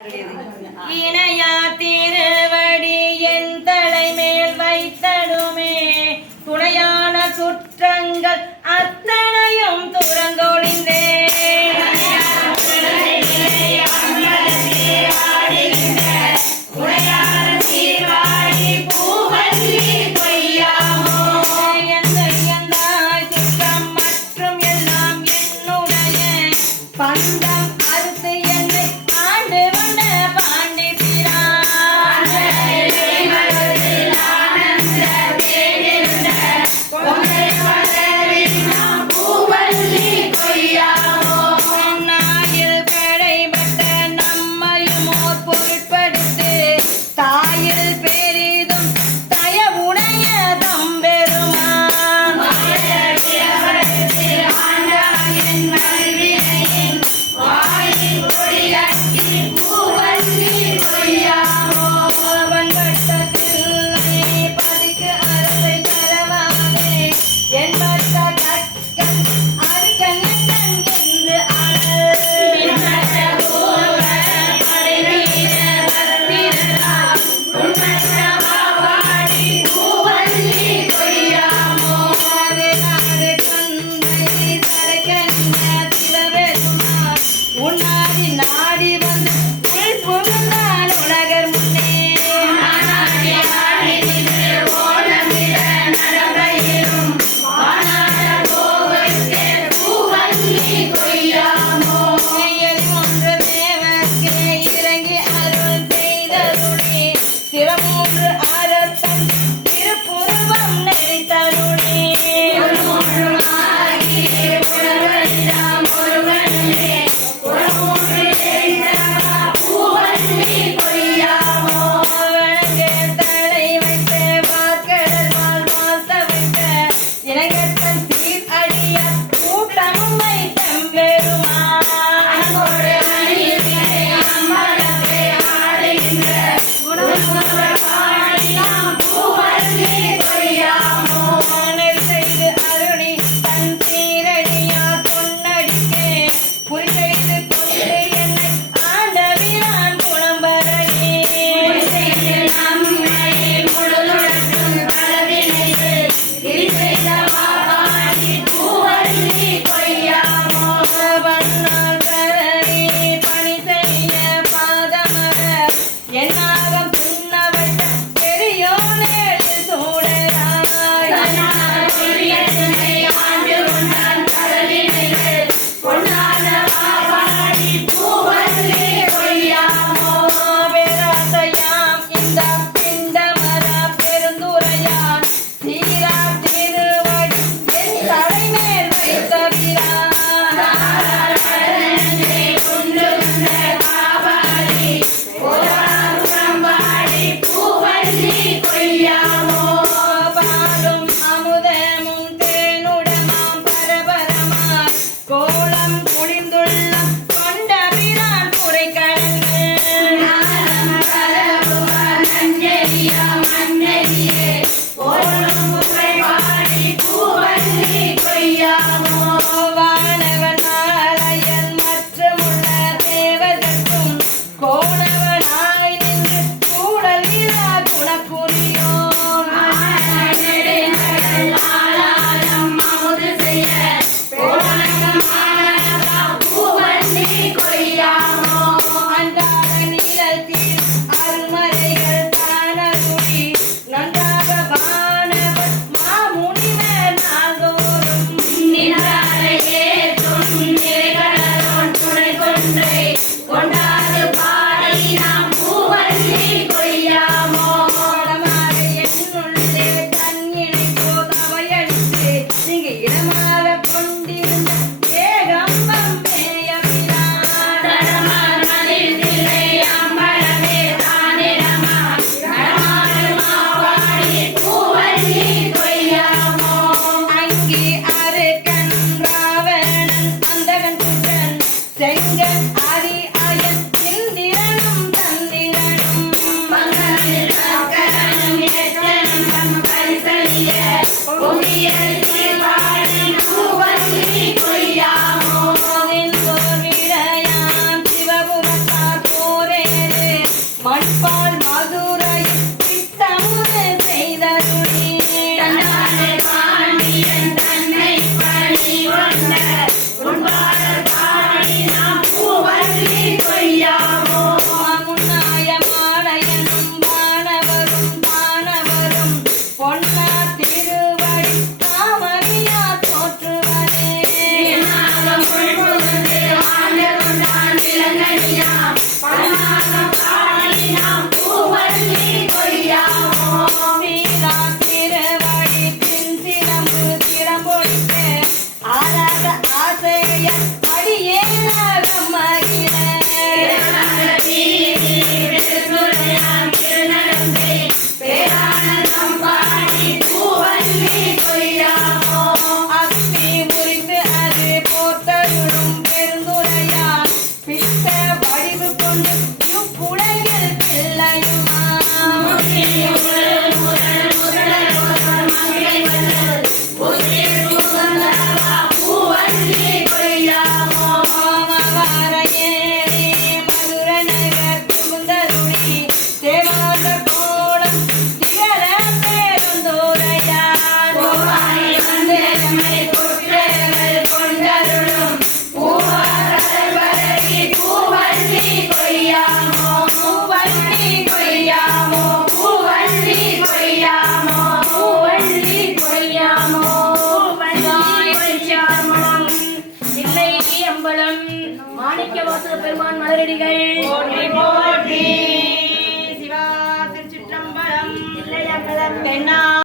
இணையா திருவடி என் தலைமேல் வைத்தடுமே துணையான குற்றங்கள் அத்தனையும் துறந்தொழிந்தே பந்தம் அறுத்து என்னை ஆண்டு வந்த பாண்டி நாயில் கடைபட்ட நம்மையுமோர் பொருட்படுத்து தாயில் பெரிதும் தயவுடைய தம்பெருமான் நாடி வந்து புகுந்தான் உலகர் முன்னே ஒன்று தேவர்க்கு இறங்கி அருள் செய்தருளே சிறமூன்று அரசன் திருப்புருவம் நெறித்தருளே இனகத்தன் சீர் அடிய கூட்டமும் செய்து அருணி தன் சீரடியா பொன்னடிக்கே குறி செய்து கொண்டு என்னை ஆண்டவிரான் புலம்பர பால் மதுரையில் பித்தமுது செய்தருளி தன்னாலே பாண்டியன் தன்னை பணி கொண்ட உன்பாடல் பாடி நாம் பூவல்லி கொய்யாமோ முன்னாய மாலையனும் வானவரும் தானவரும் பொன்னா திருவடி தாமரியா தோற்றுவனே நாகம் முழுவதே ஆண்டு கொண்டான் இளங்கனியா பன்னாகம் பாடி நாம் பூவல்லி கொய்யாமோ சீரா திருவடி பின் சிலம்பு திறம்பொழித்து ஆராத ஆசைய அடியேனாகம் மகிழ திருநுரையான் திருநடந்தை பேரானந்தம் பாடி பூவல்லி கொய்யாமோ அஸ்தி முறித்து அது போத்தருளும் பெருந்துரையால் பித்த வடிவு கொண்டு இவ்வுலகில் பிள்ளையுமா பூவல்லி கொய்யாமோ மாமவரையேறி மதுர நகர் புகுந்தருளி தேவாத கோலம் திகழ பெருந்துரையால் கோவாய் வந்தே நம்மை குற்றங்கள் கொண்டருளும் பூவாரல் பரவி பூவல்லி கொய்யாமோ பூவல்லி கொய்யாமோ பூவல்லி கொய்யாமோ பூவல்லி கொய்யாமோ பூவல்லி கொய்யாமோ இல்லை அம்பலம் மாணிக்க வாசக பெருமான் மலரடிகள் போற்றி போற்றி சிவா திருச்சிற்றம்பலம் இல்லை அம்பலம் தென்னா